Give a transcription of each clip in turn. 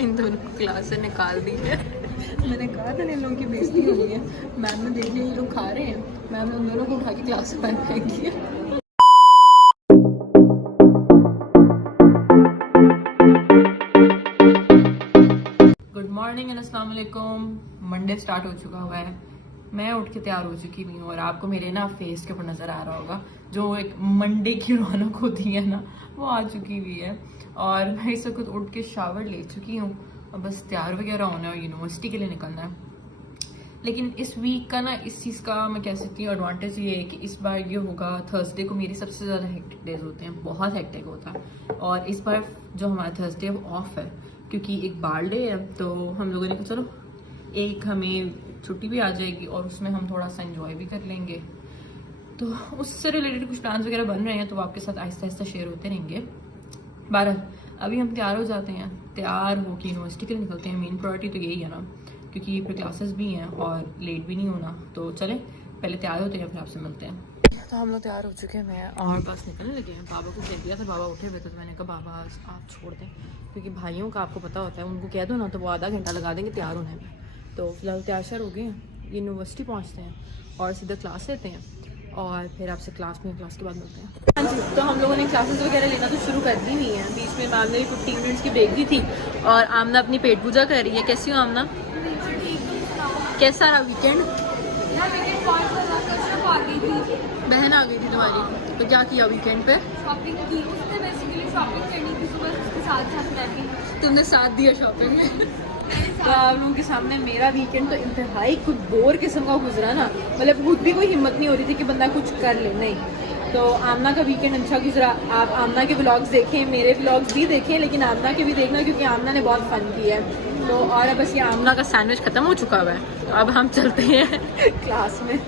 इन दोनों को क्लास से निकाल दी है। मैंने कहा था इन लोगों की बेइज्जती हो गई है। मैम ने देख लिया ये लोग खा रहे हैं, मैम ने उन दोनों को उठा के क्लास से बाहर फेंक दिया। गुड मॉर्निंग एंड अस्सलाम वालेकुम। मंडे स्टार्ट हो चुका हुआ है, मैं उठ के तैयार हो चुकी हुई हूँ और आपको मेरे ना फेस के ऊपर नज़र आ रहा होगा जो एक मंडे की रौनक होती है ना, वो आ चुकी हुई है। और मैं इस वक्त उठ के शावर ले चुकी हूँ और बस तैयार वगैरह होना है और यूनिवर्सिटी के लिए निकलना है। लेकिन इस वीक का ना इस चीज़ का मैं कह सकती हूँ एडवांटेज ये है कि इस बार ये होगा थर्सडे को मेरी सबसे ज़्यादा हेक्टिक डेज होते हैं, बहुत हेक्टिक होता है। और इस बार जो हमारा थर्सडे है वो ऑफ है क्योंकि एक बाल डे है, तो हम लोगों ने कहा चलो एक हमें छुट्टी भी आ जाएगी और उसमें हम थोड़ा सा एंजॉय भी कर लेंगे। तो उससे रिलेटेड कुछ प्लान्स वगैरह बन रहे हैं, तो आपके साथ आहिस्ता आहिस्ता शेयर होते रहेंगे। 12 अभी हम तैयार हो जाते हैं, तैयार होकर यूनिवर्सिटी के लिए निकलते हैं। मेन प्रायोरिटी तो यही है ना, क्योंकि फिर क्लासेस भी हैं और लेट भी नहीं होना। तो चलें पहले तैयार होते हैं, फिर आपसे मिलते हैं। तो हम लोग तैयार हो चुके हैं और बस निकलने लगे हैं। बाबा को कह दिया था, बाबा उठे हुए थे, तो मैंने कहा बाबा आप छोड़ दें, क्योंकि भाइयों का आपको पता होता है, उनको कह दो ना तो वो आधा घंटा लगा देंगे तैयार होने में। तो फिलहाल तैयार श्यार हो गए हैं, यूनिवर्सिटी पहुँचते हैं और सीधा क्लास लेते हैं और फिर आपसे क्लास के बाद मिलते हैं। हाँ जी, तो हम लोगों ने क्लासेस वगैरह लेना तो शुरू कर दी नहीं है। बीच में मैम ने 15 मिनट्स की ब्रेक दी थी और आमना अपनी पेट पूजा कर रही है। कैसी हो आमना? कैसा रहा वीकेंड? बहन आ गई थी तुम्हारी, तो क्या किया वीकेंड पे? शॉपिंग की, उसने बेसिकली शॉपिंग करनी थी सुबह, उसके साथ बैठी। तुमने साथ दिया शॉपिंग में। तो आप लोगों के सामने मेरा वीकेंड तो इंतहाई कुछ बोर किस्म का गुजरा ना, मतलब खुद भी कोई हिम्मत नहीं हो रही थी कि बंदा कुछ कर ले। नहीं, तो आमना का वीकेंड अच्छा गुजरा। आप आमना के व्लॉग्स देखें, मेरे व्लॉग्स भी देखें, लेकिन आमना के भी देखना क्योंकि आमना ने बहुत फन किया है। तो और बस ये आमना का सैंडविच ख़त्म हो चुका हुआ है, तो अब हम चलते हैं क्लास में।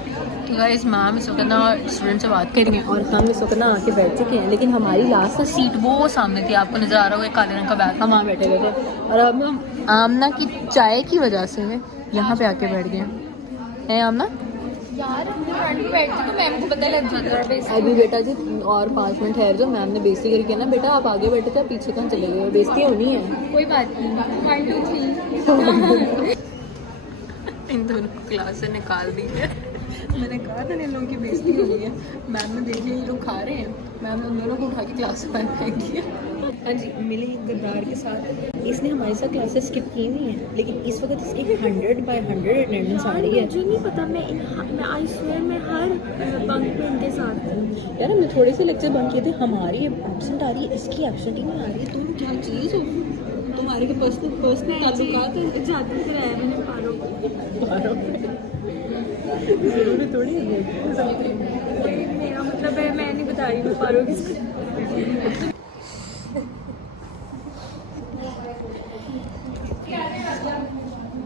तो गाइस मैम इस वक्त ना स्टूडेंट से बात कर रही हैं और हम इस वक्त ना आके बैठ चुके हैं, लेकिन हमारी लास्ट सीट वो सामने थी, आपको नज़र आ रहा होगा काले रंग का बैग, हम वहाँ बैठे हुए थे। और अब हम आमना की चाय की वजह से यहाँ पे आके बैठ गए हैं। आमना यार अपने बैठती तो मैम को पता लग जाता है। अभी बेटा जी और 5 मिनट ठहर जो, मैम ने बेइज्जती करके ना, बेटा आप आगे बैठे थे, आप पीछे कहाँ चले गए, बेइज्जती होनी है। कोई बात नहीं, 1 2 3 इन दोनों को क्लास से निकाल दी है। मैंने कहा था इन लोगों की बेइज्जती हो गई है। मैम ने देख लिया ये लोग खा रहे हैं, मैम ने उन दोनों को उठा के क्लास से बाहर फेंक दिया। हाँ जी, मिले किरदार के साथ इसने हमारे साथ क्लासेस स्किप की हुई हैं, लेकिन इस वक्त इसकी 100/100 अटेंडेंस आ रही है। मुझे नहीं पता, मैं आई स्वेयर मैं हर बंक में इनके साथ थी। यार हमने थोड़े से लेक्चर बंक किए थे, हमारी एब्सेंट आ रही है, इसकी एब्सेंट ही नहीं आ रही है। तुम क्या चीज़ हो, तुम्हारे के पर्सनल ताल्लुकात है। जाती कराया मैंने पारों जरूरी थोड़ी है। मेरा मतलब है, मैं नहीं बता रही मैं पारों किसको।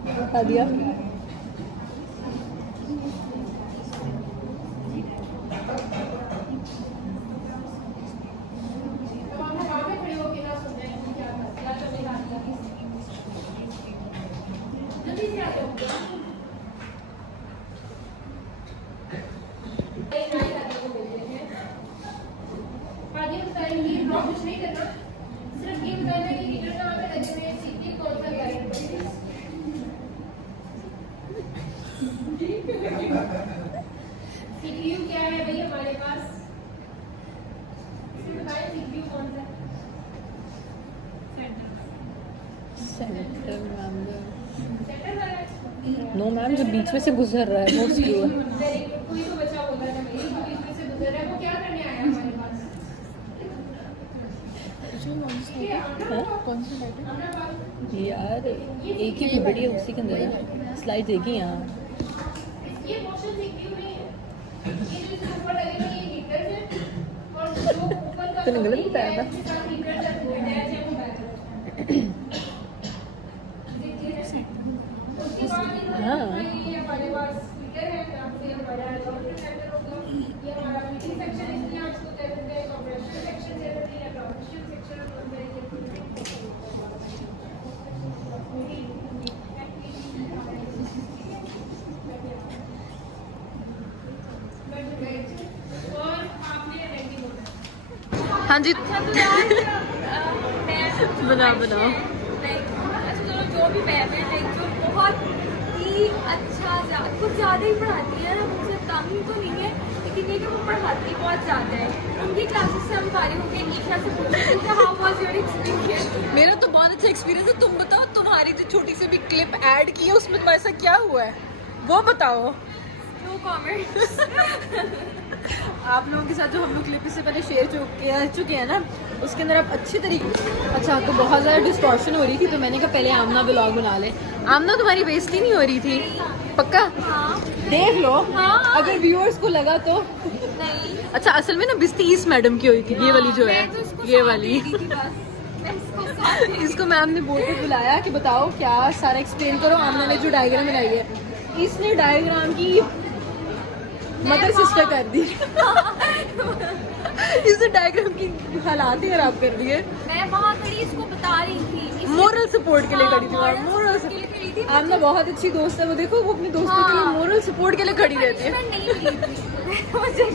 बता दिया। CPU क्या है भाई हमारे पास? CPU कौन सा? सेंटर मैम नो मैम जो बीच में से गुजर रहा है वो स्क्रू है। कोई तो बच्चा बोल रहा था मेरी जो बीच में से गुजर रहा है, वो क्या करने आया हमारे पास? कौन सी लाइट है यार? एक ही बड़ी है, उसी के अंदर है स्लाइड एक ही। यहाँ ये मोशन CPU नहीं है, ये जो इसके ऊपर लगेगा ये हीटर है और जो ऊपर का तूने गलत बताया था। हीटर है वो अटैच है, वो उसके बाद हाँ ये हमारे पास हीटर है, यहाँ पे हमारा लॉन्ड्री सेक्टर होगा, ये हमारा मीटिंग सेक्शन है, इसलिए आज को कहते हैं ऑपरेशन सेक्शन है, या प्रोडक्शन सेक्शन होता है। हाँ जी अच्छा तो यार बनाओ बनाओ। वो भी मैम है लाइक जो बहुत ही अच्छा कुछ ज़्यादा ही पढ़ाती है ना, मुझसे तंग तो नहीं है लेकिन ये कि वो पढ़ाती बहुत ज़्यादा है। उनकी क्लासेस से हम फारिग हो गए, ईशा से पूछते हाउ वाज योर एक्सपीरियंस। मेरा तो बहुत अच्छा एक्सपीरियंस है। तुम बताओ, तुम्हारी जो छोटी सी भी क्लिप ऐड की है उसमें तुम्हारे साथ क्या हुआ है वो बताओ। No comments. आप लोगों के साथ जो हम लोग क्लिप इससे पहले शेयर चुके हैं ना, उसके अंदर आप अच्छे तरीके। अच्छा, तो बहुत ज़्यादा डिस्टॉर्शन हो रही थी तो मैंने कहा पहले आमना व्लॉग बना ले। आमना, तुम्हारी बेइज्जती नहीं हो रही थी? पक्का? हाँ देख लो, हाँ। अगर व्यूअर्स को लगा तो। नहीं, अच्छा, असल में ना बेइज्जती इस मैडम की हुई थी, ये वाली जो है, मैं तो इसको ये साथ वाली। दे रही थी बस। मैं इसको साथ दे रही थी। इसको मैम ने बोल के बुलाया कि बताओ क्या सारा एक्सप्लेन करो। आमना ने जो डायग्राम बनाई है, इसने डायग्राम की मदर सिस्टर कर दी। इसने डायग्राम की हालात ही खराब कर दिए। मैं वहाँ खड़ी इसको बता रही थी। मोरल सपोर्ट के लिए खड़ी थी। moral मोरल support के लिए खड़ी थी। आमना बहुत अच्छी दोस्त है, वो देखो वो अपने दोस्तों के लिए हाँ। मोरल सपोर्ट के लिए खड़ी रहती है। Punishment नहीं मिली थी मुझे।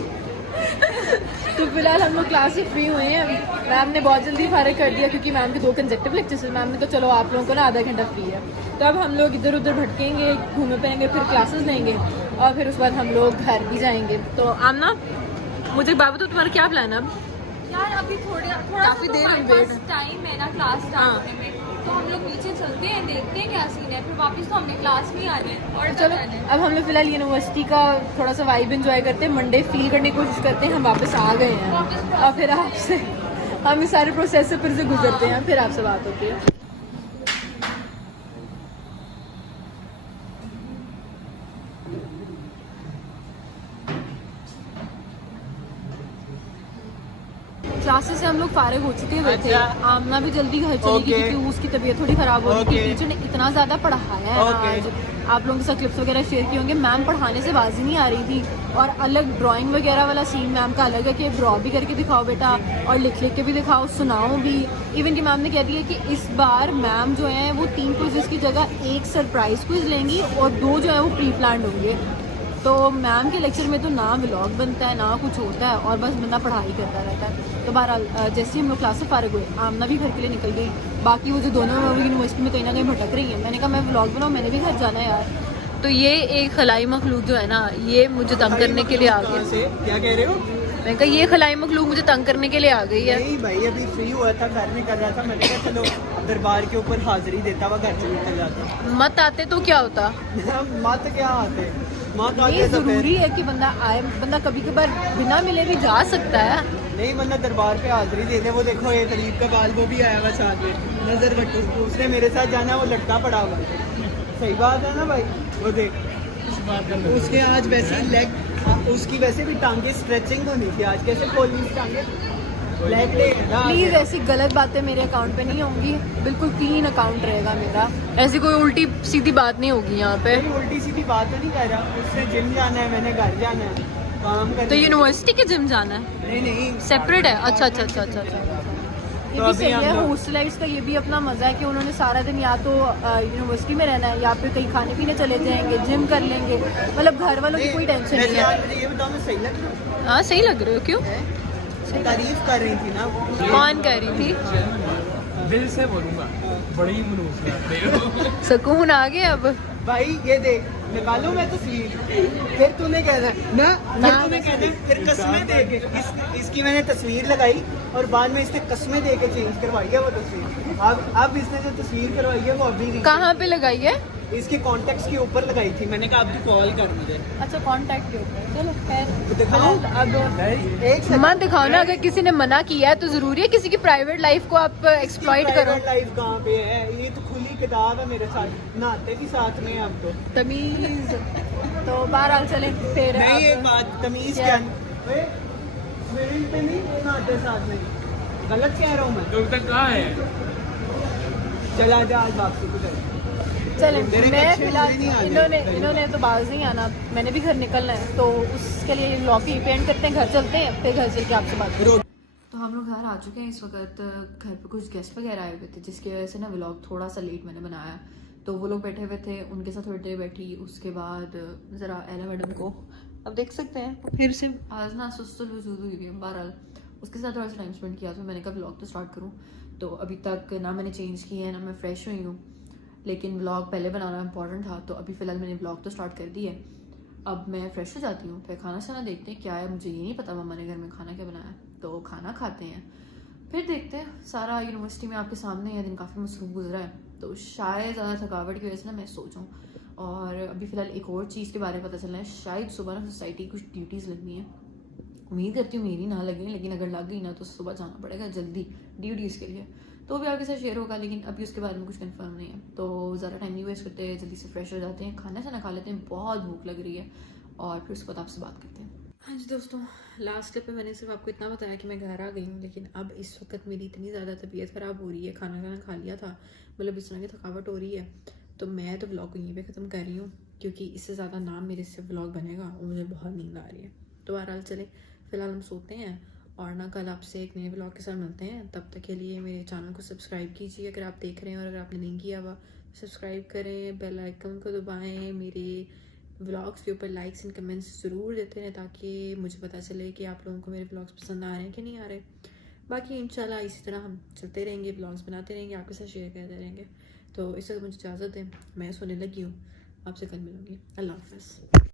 तो फिलहाल हम लोग क्लास से फ्री हुए हैं। मैम ने बहुत जल्दी फारिग कर दिया क्योंकि मैम के 2 कंसेक्टिव लेक्चर्स हैं। मैम ने तो चलो आप लोगों को ना आधा घंटा फ्री है, तो अब हम लोग इधर उधर भटकेंगे, घूमे फिरेंगे, फिर क्लासेस लेंगे और फिर उसके बाद हम लोग घर भी जाएंगे। तो आमना, मुझे बाबू तो तुम्हारा क्या प्लान है अब? यार अभी थोड़ा काफी देर हमारे में पास टाइम है ना क्लास स्टार्ट होने में, तो हम लोग नीचे चलते हैं, देखते हैं क्या सीन है, फिर वापस तो हमने क्लास में ही आना है। और चलो अब हम लोग फिलहाल यूनिवर्सिटी का थोड़ा सा वाइब एंजॉय करते हैं, मंडे फील करने की कोशिश करते हैं। हम वापस आ गए हैं और फिर आपसे हम इस सारे प्रोसेस से फिर से गुजरते हैं, फिर आपसे बात होती है। क्लासेस से हम लोग फारिग हो चुके हुए थे। आमना भी जल्दी घर चली गई क्योंकि उसकी तबीयत थोड़ी खराब हो रही थी। टीचर ने इतना ज़्यादा पढ़ाया है आज, आप लोगों के साथ क्लिप्स वगैरह शेयर किए होंगे। मैम पढ़ाने से बाजी नहीं आ रही थी और अलग ड्राइंग वगैरह वाला सीन मैम का अलग है कि ड्रॉ भी करके दिखाओ बेटा और लिख लिख के भी दिखाओ, सुनाओ भी। इवन कि मैम ने कह दिया कि इस बार मैम जो है वो 3 क्विज़ की जगह 1 सरप्राइज क्विज लेंगी और 2 जो है वो प्री प्लान्ड होंगे। तो मैम के लेक्चर में तो ना व्लॉग बनता है ना कुछ होता है और बस बंदा पढ़ाई करता रहता है। तो बहरहाल जैसे ही हम लोग क्लास से फारिग हुए, आमना भी घर के लिए निकल गई। बाकी वो जो दोनों यूनिवर्सिटी में कहीं ना कहीं भटक रही है। मैंने कहा मैं व्लॉग बनाऊँ, मैंने भी घर जाना है यार। तो ये एक खलाई मखलूक जो है ना, ये मुझे तंग करने के लिए आ गई। क्या कह रहे हो? मैं कहा ये खलाई मखलूक मुझे तंग करने के लिए आ गई है। नहीं भाई, अभी फ्री हुआ था, घर में कर रहा था, मैंने कहा चलो दरबार के ऊपर हाजिरी देता हुआ घर से निकल जाता। मत आते तो क्या होता? मत क्या आते, मत ये आते तो फिर जरूरी है कि बंदा आए, बंदा कभी कभार बिना मिले भी जा सकता है। नहीं, वरना दरबार पे हाजिरी दे दे। वो देखो एक गरीब का बाल वो भी आया हुआ साथ में, नजर बट्टू, उसने मेरे साथ जाना, वो लटका पड़ा हुआ। सही बात है ना भाई? वो देख, उसके आज वैसे ही लेग, उसकी वैसे भी टांगे स्ट्रेचिंग होनी थी आज, कैसे खोलनी थी टांगे? लेग डे है ना। प्लीज ऐसी गलत बातें मेरे अकाउंट पे नहीं होंगी, बिल्कुल क्लीन अकाउंट रहेगा मेरा। ऐसी कोई उल्टी सीधी बात नहीं होगी यहाँ पे। कोई उल्टी सीधी बात तो नहीं कर रहा। उसने जिम जाना है, मैंने घर जाना है, काम करना तो है। यूनिवर्सिटी के जिम जाना है? नहीं नहीं, सेपरेट है? अच्छा अच्छा अच्छा अच्छा अच्छा। ये तो भी अभी सही हम है। लोग- हॉस्टलाइट्स का ये भी अपना मजा है कि उन्होंने सारा दिन या तो यूनिवर्सिटी में रहना है या फिर कहीं खाने पीने चले जाएंगे, जिम कर लेंगे, मतलब घर वालों की कोई टेंशन नहीं वैसे है। यार मुझे ये बताओ, मैं सही लग रहा हूँ? हाँ सही लग रहे हो। क्यों? तारीफ कर रही थी ना। कौन कर रही थी? दिल से बोलूंगा, बड़ी ही मनूस लगते हो। सुकून आ गए अब। भाई ये देख, निकालू मैं तस्वीर, फिर तूने कहना है ना, फिर तूने कहना है, फिर कस्में दे के इसकी मैंने तस्वीर लगाई और बाद में इसने कस्में दे के चेंज करवाई है वो तस्वीर। अब इसने जो तस्वीर करवाई है वो अभी नहीं, कहाँ पे लगाई है? इसके कॉन्टेक्ट के ऊपर लगाई थी। मैंने कहा अब तू कॉल कर मुझे। अच्छा कॉन्टैक्ट के ऊपर, चलो खैर। दिखाओ अब एक सेकंड। मत दिखाओ ना, अगर किसी ने मना किया है तो जरूरी है किसी की प्राइवेट लाइफ को आप एक्सप्लॉइट करो। लाइफ कहाँ पे है? ये तो खुली किताब है मेरे साथ, नहाते भी साथ में हैं हम तो। तमीज। तो बहरहाल चले फिर। नहीं, अब- एक बात, तमीज क्या? क्या? स्विमिंग पे नहीं नहाते साथ में, गलत कह रहा हूँ मैं? तो तक कहाँ है? चला जा आज वापसी को चल। चले मेरे मैं अच्छे फिलहाल मुझे नहीं आने। इन्होंने तो बाज नहीं आना, मैंने भी घर निकलना है, तो उसके लिए व्लॉग की पेंट करते हैं, घर चलते हैं, फिर घर चल के आपसे बात करें। तो हम लोग घर आ चुके हैं इस वक्त। घर पे कुछ गेस्ट वगैरह आए हुए थे जिसकी वजह से ना व्लॉग थोड़ा सा लेट मैंने बनाया। तो वो लोग बैठे हुए थे, उनके साथ थोड़ी देर बैठी। उसके बाद ज़रा एला मैडम को अब देख सकते हैं फिर से आज ना सुस्तुल वजूद हुई है। बहरहाल उसके साथ थोड़ा सा टाइम स्पेंड किया, तो मैंने कहा व्लॉग तो स्टार्ट करूँ। तो अभी तक ना मैंने चेंज किया है ना मैं फ्रेश हुई हूँ। लेकिन व्लॉग पहले बनाना इंपॉर्टेंट था, तो अभी फ़िलहाल मैंने व्लॉग तो स्टार्ट कर दी है। अब मैं फ्रेश हो जाती हूँ, फिर खाना शाना देखते हैं क्या है। मुझे ये नहीं पता मम्मा ने घर में खाना क्या बनाया है, तो खाना खाते हैं, फिर देखते हैं। सारा यूनिवर्सिटी में आपके सामने है, दिन काफ़ी मसरूफ़ गुजरा है, तो शायद ज़्यादा थकावट की वजह से ना मैं सोचूं। और अभी फ़िलहाल एक और चीज़ के बारे में पता चलना है, शायद सुबह ना सोसाइटी की कुछ ड्यूटीज़ लगनी है। उम्मीद करती हूँ मेरी ना लगे, लेकिन अगर लग गई ना तो सुबह जाना पड़ेगा जल्दी ड्यूटीज़ के लिए, तो भी आपके साथ शेयर होगा, लेकिन अभी उसके बारे में कुछ कंफर्म नहीं है। तो ज़्यादा टाइम नहीं वेस्ट करते, जल्दी से फ्रेश हो जाते हैं, खाना शाना खा लेते हैं, बहुत भूख लग रही है, और फिर उसके बाद आपसे बात करते हैं। हाँ जी दोस्तों, लास्ट क्लिप में मैंने सिर्फ आपको इतना बताया कि मैं घर आ गई हूँ, लेकिन अब इस वक्त मेरी इतनी ज़्यादा तबीयत ख़राब हो रही है, खाना खा लिया था, मतलब इस तरह की थकावट हो रही है, तो मैं तो व्लॉग को यहीं पे ख़त्म कर रही हूँ, क्योंकि इससे ज़्यादा नाम मेरे से व्लॉग बनेगा और मुझे बहुत नींद आ रही है। तो बहरहाल चले, फ़िलहाल हम सोते हैं, और ना कल आपसे एक नए व्लॉग के साथ मिलते हैं। तब तक के लिए मेरे चैनल को सब्सक्राइब कीजिए अगर आप देख रहे हैं, और अगर आपने नहीं किया हुआ सब्सक्राइब करें, बेल आइकन को दबाएं, मेरे व्लॉग्स के ऊपर लाइक्स एंड कमेंट्स ज़रूर देते हैं, ताकि मुझे पता चले कि आप लोगों को मेरे व्लॉग्स पसंद आ रहे हैं कि नहीं आ रहे। बाकी इंशाल्लाह इसी तरह हम चलते रहेंगे, व्लॉग्स बनाते रहेंगे, आपके साथ शेयर करते रहेंगे। तो इस वक्त मुझे इजाज़त दें, मैं सोने लगी हूँ, आपसे कल मिलूँगी। अल्लाह हाफ़िज़।